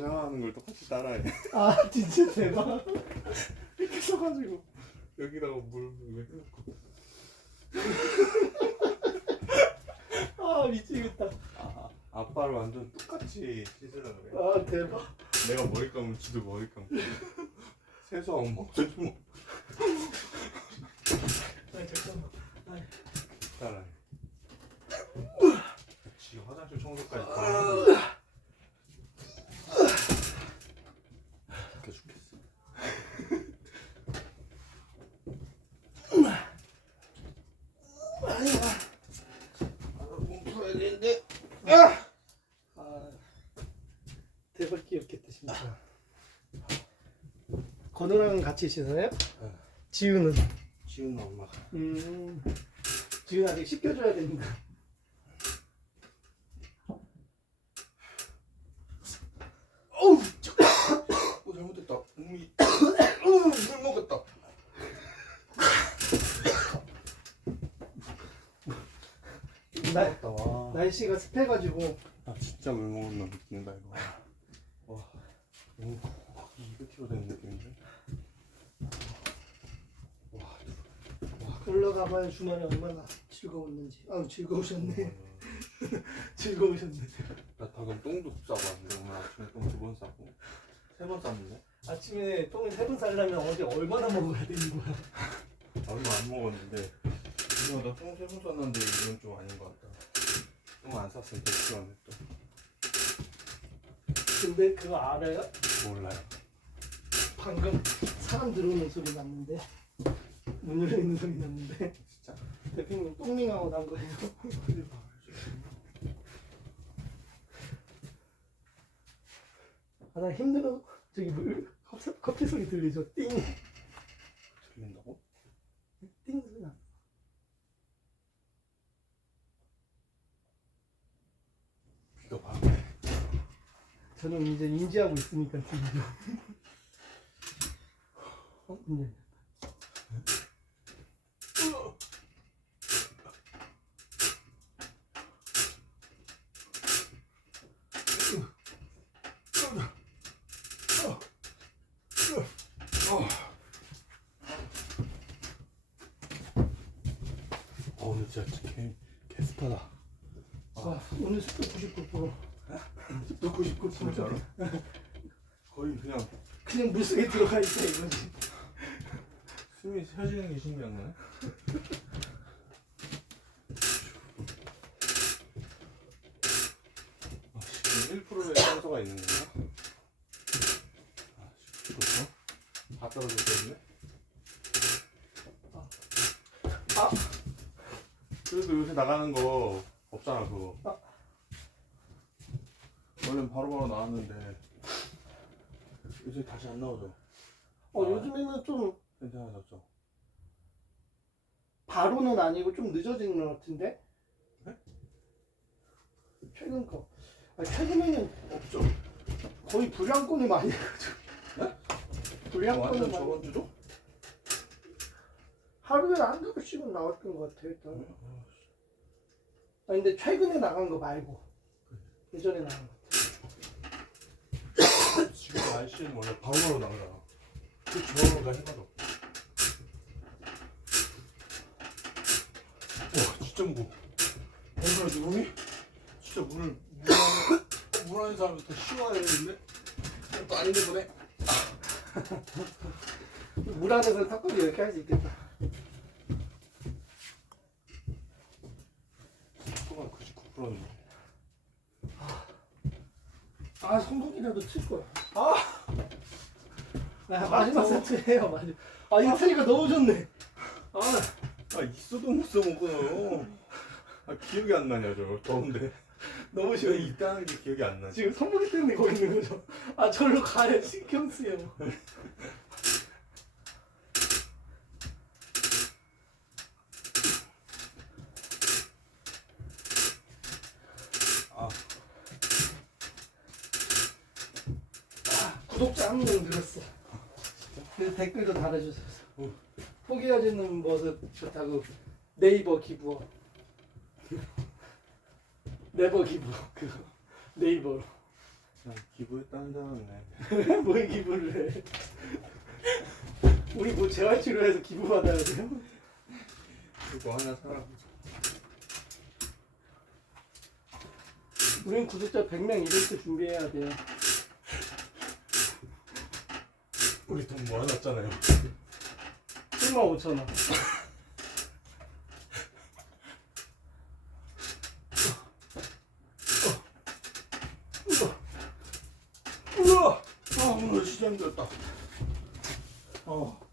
자하는 걸 똑같이 따라해. 아 진짜 대박. 이렇게 써가지고 여기다가 물 이렇게 해놓고. 아 미치겠다. 아, 아빠를 완전 똑같이 씻으려 그래. 아 대박. 내가 머리 감으면 지도 머리 감고. 세수하고 뭐 세수 뭐 아 잠깐만. 따라해. 지 화장실 청소까지 다 하고. 웃겨 죽겠어. 몸 풀어야 되는데. 아 대박 귀엽겠다 진짜. 건우랑 같이 씻어요? 네. 지우는. 지훈 엄마가. 음. 지우 아직 씻겨줘야. 어우, 어 잘못했다. 몸이 어, 물 먹었다. 나- 먹었다 와. 날씨가 습해가지고 나 진짜 물 먹었나 느낀다 이거. 와, 오, 200kg 되는 느낌인데. 와, 올라가봐야 주말에 얼마나 즐거웠는지. 아우 즐거우셨네. 즐거우셨네. 나 방금 똥도 싸고 왔는데 오늘 아침에 똥 두 번 싸고 세 번 쌌는데 아침에 똥을 세번 싸려면 어제 얼마나 먹어야 되는 거야? 얼마 안 먹었는데 이거 나똥 세 번 쌌는데 이건 좀 아닌 것 같다. 똥안 쌌으면 100kg네 또. 근데 그거 알아요? 몰라요. 방금 사람 들어오는 소리 났는데 문 열리는 소리 났는데 진짜. 대표님 똥링하고 난 거예요. 아 나 힘들어. 저기 물 커피, 커피 소리 들리죠? 띵, 들린다고? 띵 소리 나. 비가 봐. 저는 이제 인지하고 있으니까 지금. 어, 네. 어, 오늘 진짜 개, 개습하다. 와 오늘 습도 99%. 습도 99%. 진짜로? 거의 그냥 그냥 물속에 들어가 있어 이거지. 숨이 쉬어지는 게 신기한 거네. 아, 지금 1%의 산소가 있는 건가? 아, 10%? 다 떨어졌겠네? 아. 그래도 요새 나가는 거 없잖아, 그거. 아. 원래는 바로바로 나왔는데 요새 다시 안 나오죠? 어 아. 요즘에는 좀 괜찮아졌죠? 바로는 아니고 좀 늦어지는 것 같은데? 네? 최근 거. 아, 최근에는 없죠? 거의 불량권을 많이 해가지고. 네? 불량권을 완전 많이. 저번 주죠? 하루에 한두 번씩은 나왔던 것 같아 일단. 아 근데 최근에 나간 거 말고 예전에 나간 거. 날씨는 원래 바로바로 나오잖아. 그 저가 해봐도. 와, 진짜 무거워. 얼마나 누rum이? 진짜 물을, 물 안에, 물 안에 사람부터 쉬워야 되는데? 또 아닌데 보네. 물 안에서 탁구도 이렇게 할 수 있겠다. 속도가 99%인데. 아 성공이라도 칠 거야. 아. 나 마지막 세트 해요 마지막. 아 이거 트니까 너무 좋네. 아 아, 있어도 못 써먹고요. 아, 기억이 안 나냐, 저. 더운데. 너무 왜 시원해. 있다는 게 기억이 안 나지. 지금 성공이 때문에 거기 있는 거죠. 아 절로 가요 신경 쓰여. 구독자 한 명 늘었어. 그래서 댓글도 달아주셨어. 어. 포기하지는 모습 좋다고 네이버 기부어. 네버 기부 그거 네이버로. 참 기부했다는 줄 알았네. 뭐에 기부를 해? 우리 뭐 재활치료해서 기부 받아야 돼요? 이거 하나 사라. 우린 구독자 100명 이벤트 준비해야 돼요. 우리 돈 모아놨잖아요. 7만 5천 원. 우와! 아 오늘 진짜 힘들었다. 어.